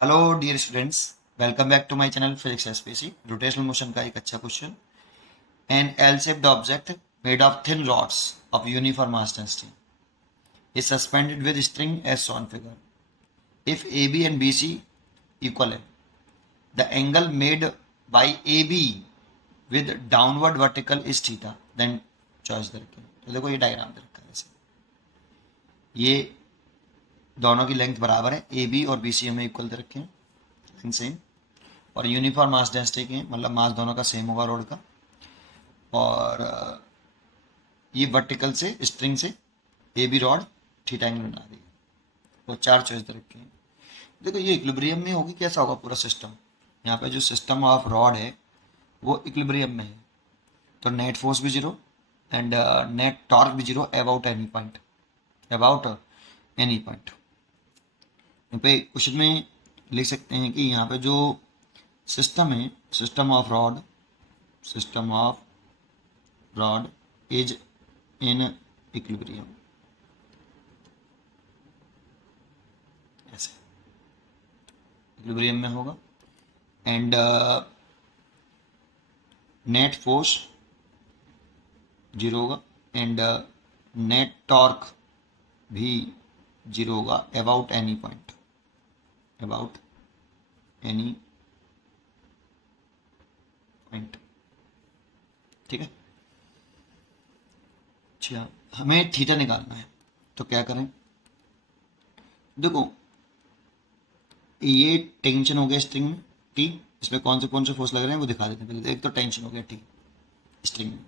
Hello dear students, welcome back to my channel physics SPC. Rotational motion का एक अच्छा question. An L shaped object made of thin rods of uniform mass density is suspended with string as shown figure. If AB and BC equal, the angle made by AB with downward vertical is theta. Then choice दे रखी है। तो देखो ये diagram दे रखा है ऐसे। ये दोनों की लेंथ बराबर है, ए बी और बी सी हमें इक्वल दे रखे हैं, लेंथ सेम, और यूनिफॉर्म मास डेंसिटी के मतलब मास दोनों का सेम होगा रोड का। और ये वर्टिकल से स्ट्रिंग से A B rod theta angle बना रही है। वो चार चॉइस दे रखे हैं। देखो ये इक्विलिब्रियम में होगी, कैसा होगा पूरा सिस्टम। यहाँ पे जो सिस्टम ऑफ रॉड है वो इक्विलिब्रियम में है, तो नेट फोर्स भी जीरो एंड नेट टॉर्क भी zero about any point, about any point. यहाँ पे क्वेश्चन में लिख सकते हैं कि यहाँ पे जो सिस्टम है, system of rod is in equilibrium, ऐसे इक्विलिब्रियम में होगा। एंड नेट फोर्स जीरो होगा एंड नेट टॉर्क भी जीरो होगा about any point, about any point. ठीक है। अच्छा, हमें थीटा निकालना है तो क्या करें। देखो ये टेंशन हो गया स्ट्रिंग में टी, इसमें कौन से फोर्स लग रहे हैं वो दिखा देते हैं पहले। एक तो टेंशन हो गया टी स्ट्रिंग में,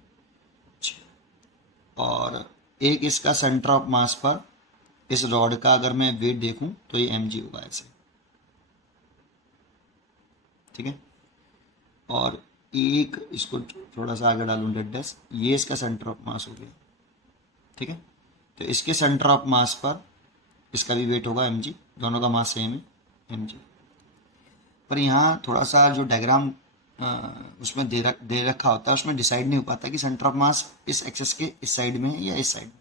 और एक इसका सेंटर ऑफ मास पर इस रॉड का अगर मैं वेट देखूं तो ये एम जी होगा ऐसे। ठीक है। और एक इसको थोड़ा सा आगे डालूं डेड डैश, ये इसका सेंटर ऑफ मास हो गया। ठीक है। तो इसके सेंटर ऑफ मास पर इसका भी वेट होगा एम जी, दोनों का मास सेम है एम जी। पर यहाँ थोड़ा सा जो डायग्राम उसमें दे रखा होता है उसमें डिसाइड नहीं हो पाता कि सेंटर ऑफ मास इस एक्सेस के इस साइड में है या इस साइड में।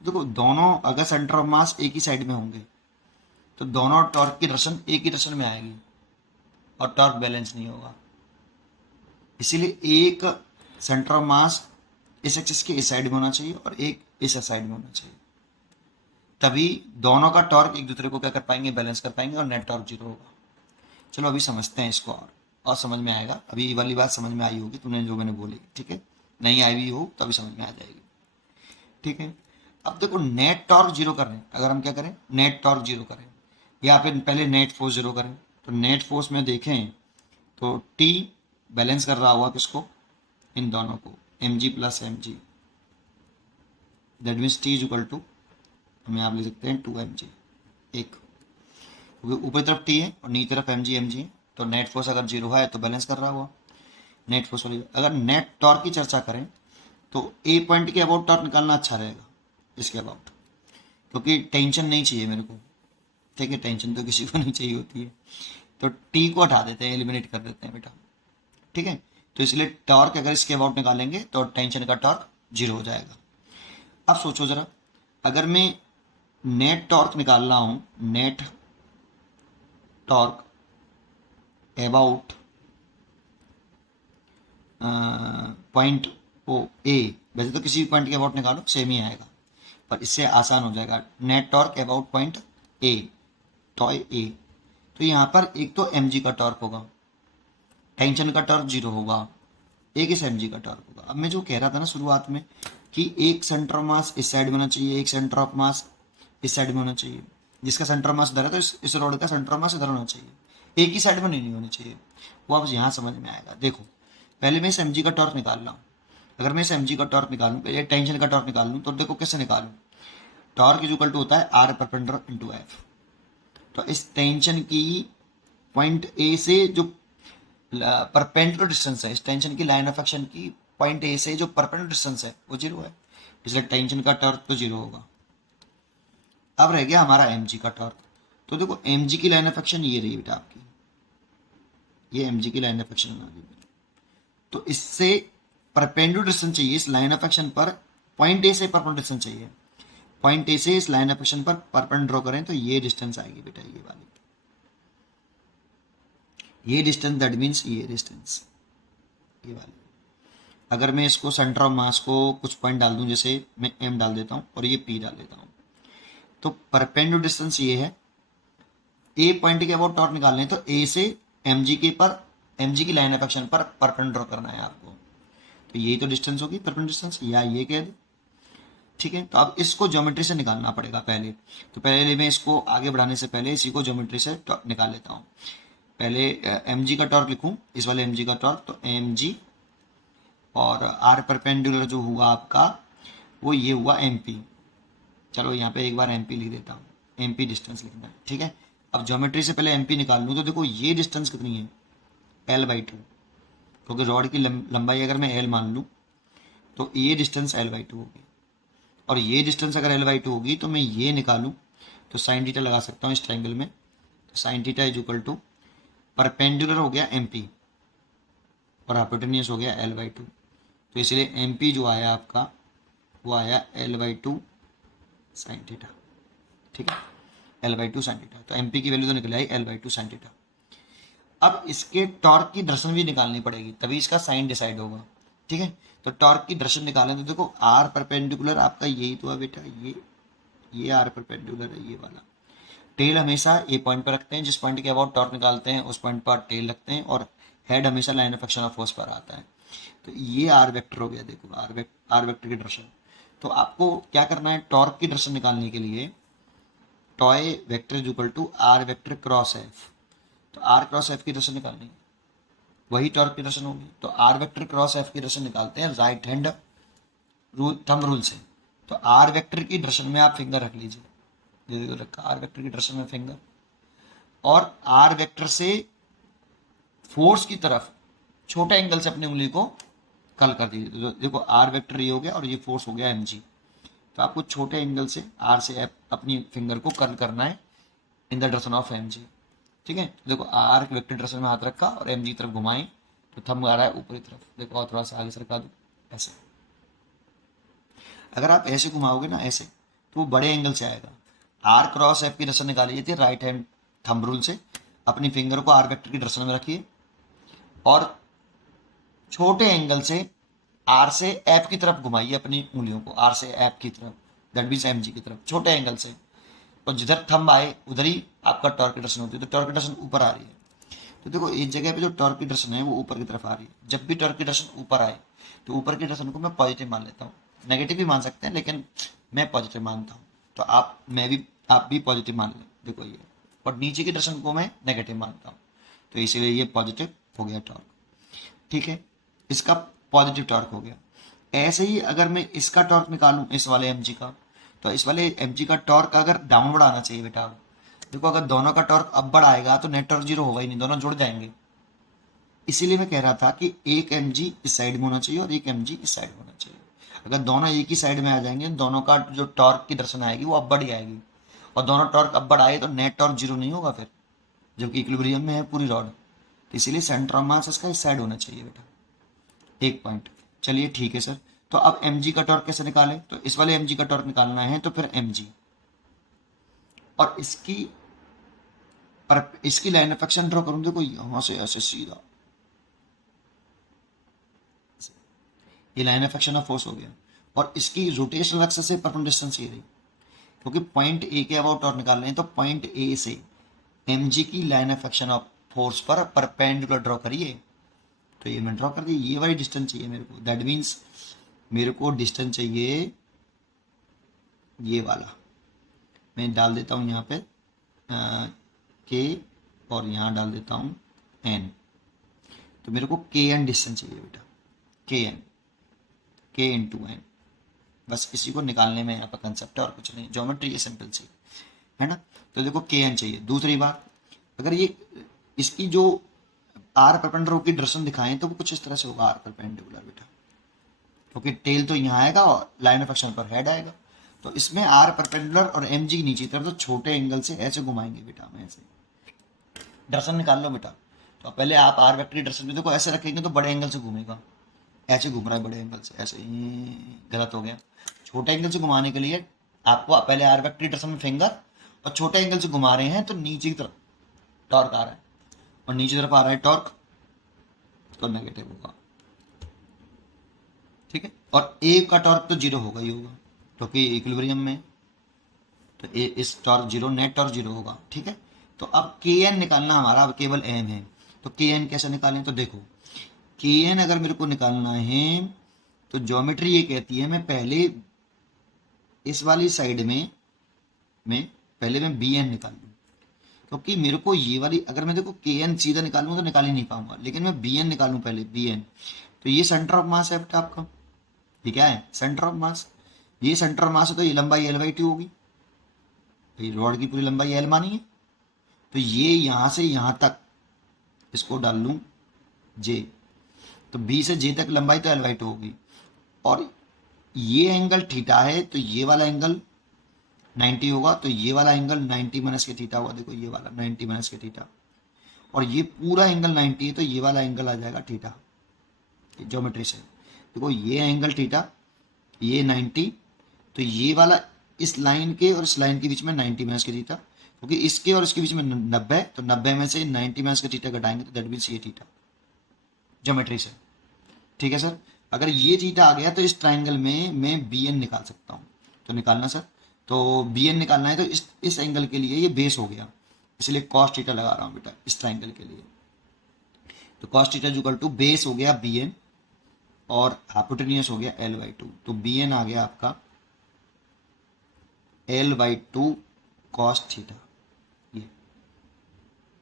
तो देखो दोनों अगर सेंटर ऑफ मास एक ही साइड में होंगे तो दोनों टॉर्क की डायरेक्शन एक ही डायरेक्शन में आएगी और टॉर्क बैलेंस नहीं होगा। इसीलिए एक सेंटर ऑफ मास इस एक्सिस के इस साइड में होना चाहिए और एक इस साइड में होना चाहिए, तभी दोनों का टॉर्क एक दूसरे को क्या कर पाएंगे, बैलेंस कर पाएंगे और नेट टॉर्क जीरो होगा। चलो अभी समझते हैं इसको और समझ में आएगा। अभी ये वाली बात समझ में आई होगी तुमने जो मैंने बोली। ठीक है। नहीं आई भी हो तो अभी समझ में आ जाएगी। ठीक है। अब देखो नेट टॉर्क जीरो कर रहे हैं, अगर हम क्या करें नेट टॉर्क जीरो करें या फिर पहले नेट फोर्स जीरो करें, तो नेट फोर्स में देखें तो टी बैलेंस कर रहा होगा किसको, इन दोनों को, M G plus M G. That means T is equal to, हमें आप लिख सकते हैं टू एम जी, एक, क्योंकि ऊपर तरफ टी है और नीचे तरफ एम जी है, तो नेट फोर्स अगर जीरो है तो बैलेंस कर रहा हुआ नेट फोर्स वाली। अगर नेट टॉर्क की चर्चा करें तो ए पॉइंट के अबाउट टॉर्क निकालना अच्छा रहेगा इसके अबाउट, क्योंकि टेंशन नहीं चाहिए मेरे को। ठीक है। टेंशन तो किसी को नहीं चाहिए होती है, तो टी को हटा देते हैं, एलिमिनेट कर देते हैं बेटा। ठीक है। तो इसलिए टॉर्क अगर इसके अबाउट निकालेंगे तो टेंशन का टॉर्क जीरो हो जाएगा। अब सोचो जरा, अगर मैं नेट टॉर्क निकाल रहा हूं, net torque about point O A, वैसे तो किसी भी पॉइंट के अबाउट निकालो सेम ही आएगा, पर इससे आसान हो जाएगा। Net torque about point A, tau A, तो यहाँ पर एक तो एम जी का टॉर्क होगा, टेंशन का टॉर्क जीरो होगा, एक इस एम जी का टॉर्क होगा। अब मैं जो कह रहा था ना शुरुआत में कि एक सेंटर ऑफ मास इस साइड में होना चाहिए, एक सेंटर ऑफ मास इस साइड में होना चाहिए, जिसका सेंटर ऑफ मास इधर है तो इस रोड का सेंटर ऑफ मास इधर होना चाहिए, एक ही साइड में नहीं होना चाहिए। वो अब यहाँ समझ में आएगा। देखो पहले मैं इस एम जी का टॉर्क निकाल रहा हूँ, अगर मैं इस एम जी का टॉर्क निकालूँ, पहले टेंशन का टॉर्क निकाल लूँ, तो देखो कैसे निकालूँ। टॉर्क इज इक्वल टू होता है आर परपेंडिकुलर इनटू एफ। तो इस टेंशन की पॉइंट ए से जो परपेंडिकुलर डिस्टेंस है, इस टेंशन की लाइन ऑफ एक्शन की पॉइंट ए से जो परपेंडिकुलर डिस्टेंस है वो जीरो है, इसलिए टेंशन का टॉर्क तो जीरो होगा। अब रह गया हमारा एम जी का टॉर्क। तो देखो एम जी की लाइन ऑफ एक्शन ये रही बेटा आपकी, ये एम जी की लाइन ऑफ एक्शन बना दी। तो इससे परपेंडिकुलर डिस्टेंस चाहिए इस लाइन ऑफ एक्शन पर, पॉइंट ए से परपेंडिकुलर डिस्टेंस चाहिए, पॉइंट ए से इस लाइन ऑफ एक्शन पर परपेंडिकुलर ड्रॉ करें तो ये डिस्टेंस आएगी बेटा, ये वाली। ये डिस्टेंस दैट मीन्स ये डिस्टेंस, ये वाला। अगर मैं इसको सेंटर ऑफ मास को कुछ पॉइंट डाल दूं, जैसे मैं एम डाल देता हूँ और ये पी डाल देता हूँ, तो परपेंडिकुलर डिस्टेंस ये है। ए पॉइंट के अबाउट टॉर्क निकालने हैं तो ए से एम जी के पर, एम जी की लाइन ऑफ एक्शन पर परपेंडिकुलर ड्रॉ करना है आपको। तो यही तो डिस्टेंस होगी परपेंडिकुलर डिस्टेंस, या ये कह दो। ठीक है, तो अब इसको ज्योमेट्री से निकालना पड़ेगा पहले। तो पहले मैं इसको आगे बढ़ाने से पहले इसी को ज्योमेट्री से निकाल लेता हूँ। पहले एम जी का टॉर्क लिखूँ, इस वाले एम जी का टॉर्क, तो एम जी और आर परपेंडिकुलर जो हुआ आपका वो ये हुआ एम पी। चलो यहाँ पे एक बार एम पी लिख देता हूँ, एम पी डिस्टेंस लिखना है। ठीक है, अब ज्योमेट्री से पहले एम पी निकाल लूँ तो देखो ये डिस्टेंस कितनी है, L/2, क्योंकि रॉड की लंबाई अगर मैं L मान लूँ तो ये डिस्टेंस L/2 होगी, और ये डिस्टेंस अगर L/2 होगी तो मैं ये निकालूँ तो साइन थीटा लगा सकता हूँ इस ट्रायंगल में। तो sine theta is equal to perpendicular हो गया एम पी और हाइपोटेन्यूस हो गया L/2। तो इसलिए एम पी जो आया आपका वो आया L/2 साइन थीटा। ठीक है, L/2 साइन थीटा, तो एम पी की वैल्यू तो निकल आई L/2 साइन थीटा। अब इसके टॉर्क की डायरेक्शन भी निकालनी पड़ेगी, तभी इसका साइन डिसाइड होगा। ठीक है, तो टॉर्क की डायरेक्शन निकालें तो देखो आर परपेंडिकुलर आपका यही तो है बेटा, ये आर परपेंडिकुलर है ये वाला। टेल हमेशा ए पॉइंट पर रखते हैं, जिस पॉइंट के अबाउट टॉर्क निकालते हैं उस पॉइंट पर टेल रखते हैं, और हेड हमेशा line of action of force पर आता है। तो ये आर वेक्टर हो गया, देखो आर वेक्टर की डायरेक्शन। तो आपको क्या करना है, टॉर्क की डायरेक्शन निकालने के लिए टॉय vector is equal to R vector cross F. तो आर क्रॉस एफ की डायरेक्शन निकालनी है, वही टॉर्क की डायरेक्शन होगी। तो आर वेक्टर क्रॉस एफ की डायरेक्शन निकालते हैं right hand rule, thumb rule से। तो आर वेक्टर की डायरेक्शन में आप फिंगर रख लीजिए, रखा आर वेक्टर की डायरेक्शन में फिंगर, और आर वेक्टर से फोर्स की तरफ छोटे एंगल से अपनी उंगली को कल कर दीजिए। तो देखो आर वेक्टर ये हो गया और ये फोर्स हो गया एम जी। तो आपको छोटे एंगल से आर से अपनी फिंगर को कर्ल करना है in the direction of M G. ठीक है, देखो आर वेक्टर डायरेक्शन में हाथ रखा और एम जी की तरफ घुमाएं तो थंब आ रहा है ऊपरी तरफ। देखो और थोड़ा सा आगे सरका दो, ऐसे। अगर आप ऐसे घुमाओगे ना ऐसे, तो वो बड़े एंगल से आएगा। आर क्रॉस एफ की डायरेक्शन निकाली जाती है राइट हैंड थंब रूल से। अपनी फिंगर को आर वेक्टर की डायरेक्शन में रखिए और छोटे एंगल से आर से एफ की तरफ घुमाइए अपनी उंगलियों को, आर से एफ की तरफ, दैट मीन्स एम जी की तरफ, छोटे एंगल से। और जिधर थंब आए उधर ही आपका टॉर्क की डायरेक्शन होती है। तो टॉर्क की डायरेक्शन ऊपर आ रही है, तो देखो इस जगह पे जो टॉर्क की डायरेक्शन है वो ऊपर की तरफ आ रही है। जब भी टॉर्क की डायरेक्शन ऊपर आए तो ऊपर की डायरेक्शन को मैं पॉजिटिव मान लेता हूँ, नेगेटिव भी मान सकते हैं लेकिन मैं पॉजिटिव मानता हूँ। तो आप भी पॉजिटिव मान लें, देखो ये। और नीचे की डायरेक्शन को मैं नेगेटिव मानता हूँ, तो इसीलिए ये पॉजिटिव हो गया टॉर्क। ठीक है, इसका पॉजिटिव टॉर्क हो गया। ऐसे ही अगर मैं इसका टॉर्क निकालूं इस वाले एम का, तो इस वाले एम का टॉर्क अगर डाउनवर्ड आना चाहिए बेटा। देखो अगर दोनों का टॉर्क अपवर्ड आएगा तो नेट टॉर्क जीरो होगा ही नहीं, दोनों जुड़ जाएंगे। इसीलिए मैं कह रहा था कि एक एम इस साइड में होना चाहिए और एक एम इस साइड में होना चाहिए। अगर दोनों एक ही साइड में आ जाएंगे, दोनों का जो टॉर्क की डायरेक्शन आएगी वो अपवर्ड ही आएगी, और दोनों टॉर्क अपवर्ड आए तो नेट टॉर्क जीरो नहीं होगा फिर, जबकि इक्विलिब्रियम में है पूरी रॉड। तो इसीलिए सेंटर ऑफ मास इसका इस साइड होना चाहिए बेटा, एक पॉइंट। चलिए ठीक है सर, तो अब एम का टॉर्क कैसे निकालें, तो इस वाले एम का टॉर्क निकालना है तो फिर एम और इसकी लाइन ऑफ एक्शन ड्रॉ करूं, देखो यहां से ऐसे सीधा, ये line of action of force हो गया, और इसकी रोटेशनल एक्सिस से परपेंडिकुलर डिस्टेंस ये रही, क्योंकि पॉइंट ए के अबाउट टॉर्क निकाल रहे हैं। तो पॉइंट ए से एम की line of action of force पर परपेंडिकुलर ड्रॉ करिए। तो ये मैं ड्रॉ कर दी, ये वाली डिस्टेंस चाहिए मेरे को, दैट मीन्स मेरे को डिस्टेंस चाहिए ये वाला। मैं डाल देता हूँ यहाँ पे के, और यहाँ डाल देता हूँ एन। तो मेरे को के एन डिस्टेंस चाहिए बेटा, के इंटू एन। बस इसी को निकालने में यहाँ पर कंसेप्ट है और कुछ नहीं, ज्योमेट्री ये सिंपल सी है ना। तो देखो के एन चाहिए। दूसरी बात, अगर ये इसकी जो आर परपेंडिकुलर की डायरेक्शन दिखाएं तो वो कुछ इस तरह से होगा, आर परपेंडिकुलर बेटा, क्योंकि टेल तो यहाँ आएगा और लाइन ऑफ एक्शन पर हेड आएगा। तो इसमें आर परपेंडिकुलर और एम की नीचे तरफ तो छोटे एंगल से ऐसे घुमाएंगे बेटा, हम ऐसे डायरेक्शन निकाल लो बेटा। तो पहले आप आर वेक्टर की डायरेक्शन में देखो ऐसे रखेंगे तो बड़े एंगल से घूमेगा, ऐसे घूम रहा है बड़े एंगल से, ऐसे गलत हो गया। छोटे एंगल से घुमाने के लिए आपको पहले आर वेक्टर की डायरेक्शन में फिंगर, और छोटे एंगल से घुमा रहे हैं तो नीचे की तरफ टॉर्क आ रहा है, और नीचे तरफ आ रहा है टॉर्क तो नेगेटिव होगा, ठीक है। और ए का टॉर्क तो जीरो होगा ही होगा क्योंकि इक्विलिब्रियम में, तो ए इस torque zero, net torque zero होगा, ठीक है। तो अब के एन निकालना हमारा अब केवल एन है, तो के एन कैसे निकालें, तो देखो के एन अगर मेरे को निकालना है तो ज्योमेट्री ये कहती है मैं पहले इस वाली साइड में पहले मैं बी एन निकाल लूँ, क्योंकि मेरे को ये वाली अगर मैं देखो के एन सीधा निकालूँ तो निकाल ही नहीं पाऊंगा, लेकिन मैं बी एन निकालूँ पहले बी एन, तो ये सेंटर ऑफ मास है बेटा आपका, ये क्या है सेंटर ऑफ मास, ये सेंटर ऑफ मास है तो ये लंबाई एल बाई टू होगी, तो ये रॉड की पूरी लंबाई एल मानी है, तो ये यहाँ से यहाँ तक इसको डाल लूँ जे, तो बी से जे तक लंबाई तो एल बाई टू होगी, और ये एंगल थीटा है तो ये वाला एंगल 90 होगा, तो ये वाला एंगल 90 माइनस के थीटा होगा, देखो ये वाला 90 माइनस के थीटा, और ये पूरा एंगल 90 है तो ये वाला एंगल आ जाएगा थीटा, ज्योमेट्री से देखो ये एंगल थीटा, ये 90, तो ये वाला इस लाइन के और इस लाइन के बीच में 90 माइनस के थीटा, क्योंकि इसके और इसके बीच में 90, तो 90 में से 90 माइनस के थीटा घटाएंगे तो दैट मीन्स ये थीटा, ज्योमेट्री से, ठीक है सर। अगर ये थीटा आ गया तो इस ट्राइंगल में मैं बी एन निकाल सकता हूँ, तो निकालना सर, तो बी एन निकालना है तो इस एंगल के लिए ये बेस हो गया, इसलिए कॉस थीटा लगा रहा हूँ बेटा इस ट्राइंगल के लिए, तो cos theta equal to base हो गया बी एन और हाइपोटेन्यूस हो गया एल बाई टू, तो बी एन आ गया आपका L by two cos theta, ये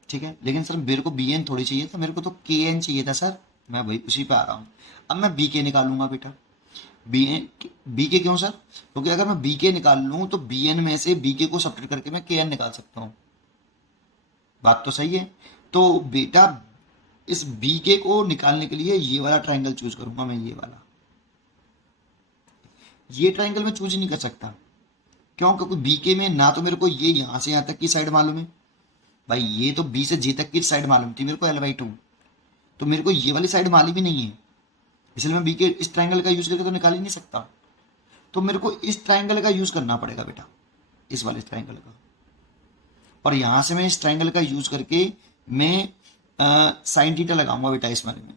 ठीक है। लेकिन सर मेरे को बी एन थोड़ी चाहिए था, मेरे को तो के एन चाहिए था सर, मैं वही उसी पे आ रहा हूँ। अब मैं बी के निकालूंगा बेटा, बी एन, बी के क्यों सर, क्योंकि अगर मैं बी के निकाल लूँ तो बी एन में से बी के को सब्ट्रैक्ट करके मैं के एन निकाल सकता हूँ, बात तो सही है। तो बेटा इस बी के को निकालने के लिए ये वाला ट्राइंगल चूज करूंगा मैं, ये वाला, ये ट्राइंगल मैं चूज ही नहीं कर सकता, क्यों, क्योंकि बी के में ना तो मेरे को ये यहाँ से यहाँ तक की साइड मालूम है भाई, ये तो बी से जे तक की साइड मालूम थी मेरे को एल बाई टू, तो मेरे को ये वाली साइड मालूम ही नहीं है, इसलिए मैं बी के इस ट्राइंगल का यूज करके तो निकाल ही नहीं सकता, तो मेरे को इस ट्राइंगल का यूज करना पड़ेगा बेटा, इस वाले ट्राइंगल का, और यहां से मैं इस ट्राइंगल का यूज करके मैं साइन थीटा लगाऊंगा बेटा इस बारे में,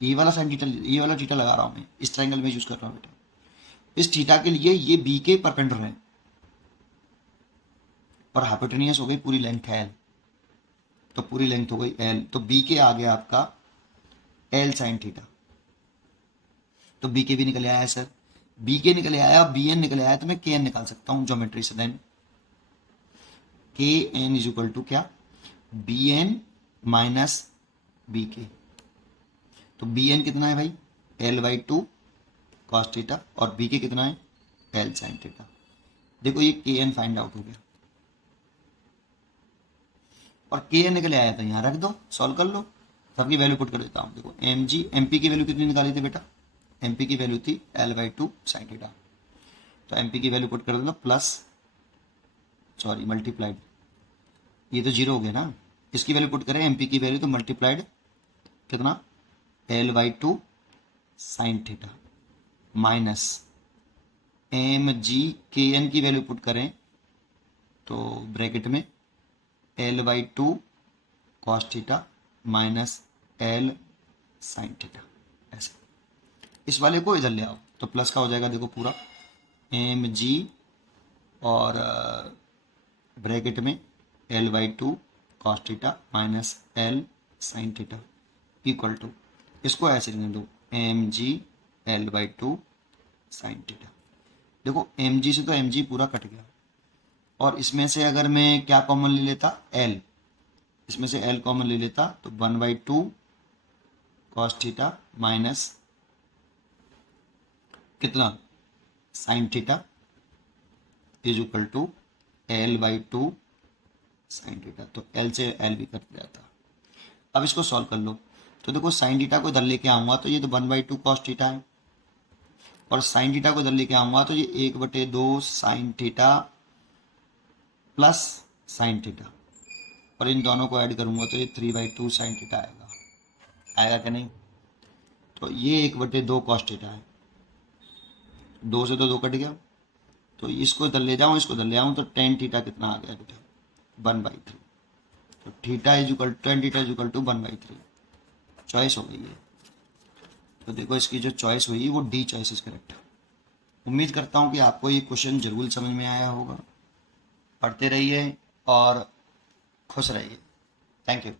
ये वाला साइन थीटा, ये वाला थीटा लगा रहा हूं मैं, इस ट्राइंगल में यूज कर रहा हूं बेटा, इस थीटा के लिए ये बी के परपेंडिकुलर है और हाइपोटेन्यूस हो गई पूरी लेंथ है एल, तो पूरी लेंथ हो गई एल, तो बी के आ गया आपका एल साइन थीटा, तो बी के भी निकल आया सर, बी के निकल आया, बी एन निकल आया, तो मैं के एन निकाल सकता हूँ ज्योमेट्री से, देन के एन इज इक्वल टू क्या, बी एन माइनस बी के, तो बी एन कितना है भाई L by two cos theta, और बी के कितना है एल साइन थीटा, देखो ये के एन फाइंड आउट हो गया, और के एन निकले आया था यहाँ रख दो, सॉल्व कर लो, सबकी वैल्यू पुट कर देता हूँ, देखो एम जी, एम पी की वैल्यू कितनी निकाली थी बेटा, एम पी की वैल्यू थी L by two sine theta, तो एम पी की वैल्यू पुट कर दो प्लस, सॉरी मल्टीप्लाइड, ये तो जीरो हो गया ना, इसकी वैल्यू पुट करें एम पी की वैल्यू तो मल्टीप्लाइड कितना L by two sine theta minus M G के एन की वैल्यू पुट करें तो ब्रैकेट में L by two cos theta minus L sine theta, ऐसे इस वाले को इधर ले आओ तो प्लस का हो जाएगा, देखो पूरा एम जी और ब्रैकेट में L by two cos theta minus L sine theta equal to, इसको ऐसे लिखने दो M G L by two sine theta, देखो एम जी से तो एम जी पूरा कट गया, और इसमें से अगर मैं क्या कॉमन ले लेता एल, इसमें से एल कॉमन ले लेता तो one by two cos theta minus कितना sine theta is equal to L by two sine theta, तो एल से एल भी कट जाता। अब इसको सॉल्व कर लो, तो देखो साइन थीटा को इधर लेके आऊंगा तो ये तो one by two cos theta है, और साइन थीटा को इधर लेके आऊंगा तो ये एक बटे दो sine theta plus sine theta, और इन दोनों को ऐड करूंगा तो ये three by two sine theta आएगा, आएगा क्या नहीं, तो ये एक बटे दो कॉस थीटा है, दो से तो दो कट गया, तो इसको इधर ले जाऊँ इसको इधर ले आऊँ तो टेन थीटा कितना आ गया बेटा वन बाई थ्री, तो theta is equal ten theta is equal to 1/3 choice हो गई है। तो देखो इसकी जो चॉइस हुई वो डी चॉइस इज करेक्ट। उम्मीद करता हूँ कि आपको ये क्वेश्चन जरूर समझ में आया होगा। पढ़ते रहिए और खुश रहिए। Thank you.